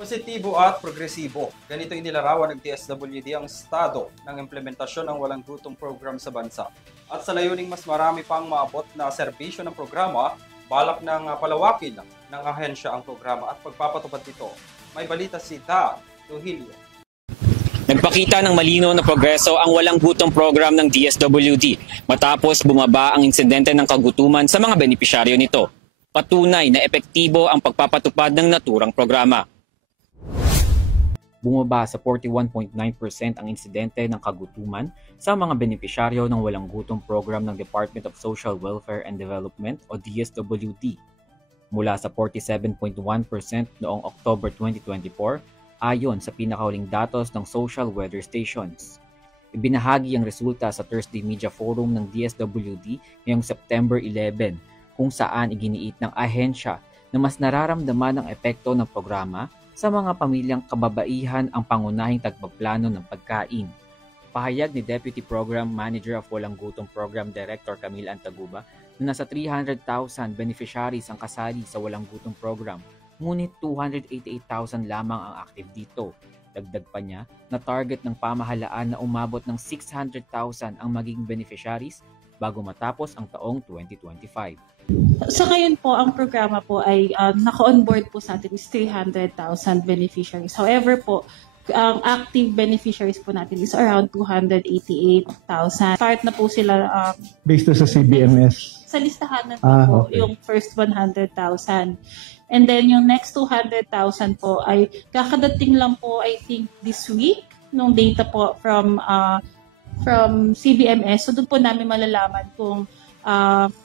Positibo at progresibo. Ganito inilarawan ng DSWD ang estado ng implementasyon ng walang gutom program sa bansa. At sa layuning mas marami pang maabot na serbisyo ng programa, balak ng palawakin ng ahensya ang programa at pagpapatupad nito. May balita si Dan Duhilio. Nagpakita ng malinaw na progreso ang walang gutom program ng DSWD matapos bumaba ang insidente ng kagutuman sa mga benepisyaryo nito. Patunay na epektibo ang pagpapatupad ng naturang programa. Bumaba sa 41.9% ang insidente ng kagutuman sa mga benepisyaryo ng walang gutom program ng Department of Social Welfare and Development o DSWD. Mula sa 47.1% noong October 2024 ayon sa pinakahuling datos ng social weather stations. Ibinahagi ang resulta sa Thursday Media Forum ng DSWD ngayong September 11 kung saan iginiit ng ahensya na mas nararamdaman ang epekto ng programa sa mga pamilyang kababaihan ang pangunahing tagpaplano ng pagkain. Pahayag ni Deputy Program Manager of Walang Gutom Program Director Camille Antaguba na nasa 300,000 beneficiaries ang kasali sa Walang Gutom Program, ngunit 288,000 lamang ang active dito. Dagdag pa niya na target ng pamahalaan na umabot ng 600,000 ang magiging beneficiaries bago matapos ang taong 2025. Sa ngayon po, ang programa po ay naka-onboard po sa atin is 300,000 beneficiaries. However po, ang active beneficiaries po natin is around 288,000. Start na po sila based sa CBMS. Sa listahan na po okay. Yung first 100,000. And then yung next 200,000 po ay kakadating lang po I think this week nung data po from CBMS. So doon po namin malalaman kung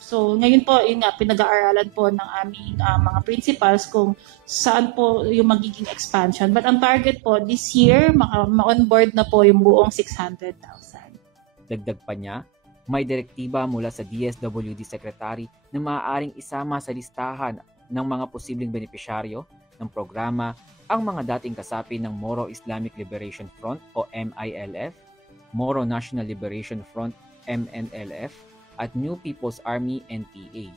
so ngayon po, yun nga, pinag-aaralan po ng aming mga principals kung saan po yung magiging expansion. But ang target po this year, ma-onboard na po yung buong 600,000. Dagdag pa niya, may direktiba mula sa DSWD Secretary na maaaring isama sa listahan ng mga posibleng benepisyaryo ng programa ang mga dating kasapi ng Moro Islamic Liberation Front o MILF, Moro National Liberation Front MNLF, at New People's Army NPA.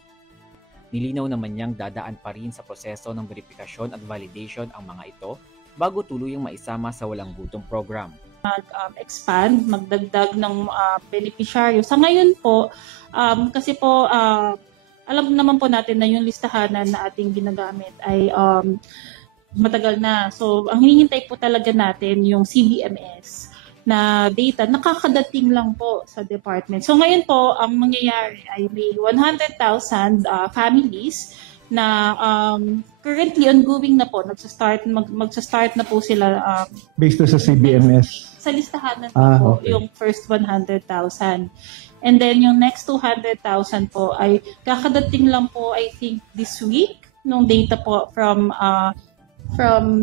Nilinaw naman niyang dadaan pa rin sa proseso ng verifikasyon at validation ang mga ito bago tuluyang maisama sa walang gutom program. Mag-expand, magdagdag ng beneficiaryo. Sa ngayon po, kasi po alam naman po natin na yung listahanan na ating ginagamit ay matagal na. So ang hinihintay po talaga natin yung CBMS na data, nakakadating lang po sa department. So ngayon po, ang mangyayari ay may 100,000 families na currently ongoing na po. Magsa-start na po sila based sa CBMS. Sa listahan na po, okay. Yung first 100,000. And then yung next 200,000 po ay kakadating lang po I think this week nung data po from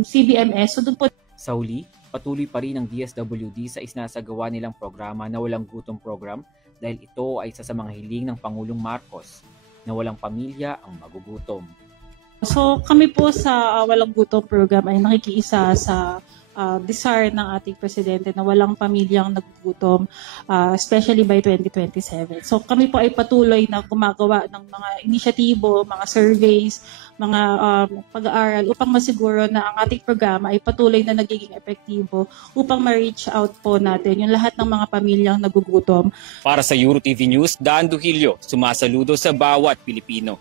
CBMS. So doon po sa huli, patuloy pa rin ang DSWD sa isinasagawa nilang programa na walang gutom program dahil ito ay isa sa mga hiling ng Pangulong Marcos na walang pamilya ang magugutom. So kami po sa walang gutom program ay nakikiisa sa desire ng ating presidente na walang pamilyang nagugutom, especially by 2027. So kami po ay patuloy na gumagawa ng mga inisyatibo, mga surveys, mga pag-aaral upang masiguro na ang ating programa ay patuloy na nagiging epektibo upang ma-reach out po natin yung lahat ng mga pamilyang nagugutom. Para sa EuroTV News, Dan Duhilio, sumasaludo sa bawat Pilipino.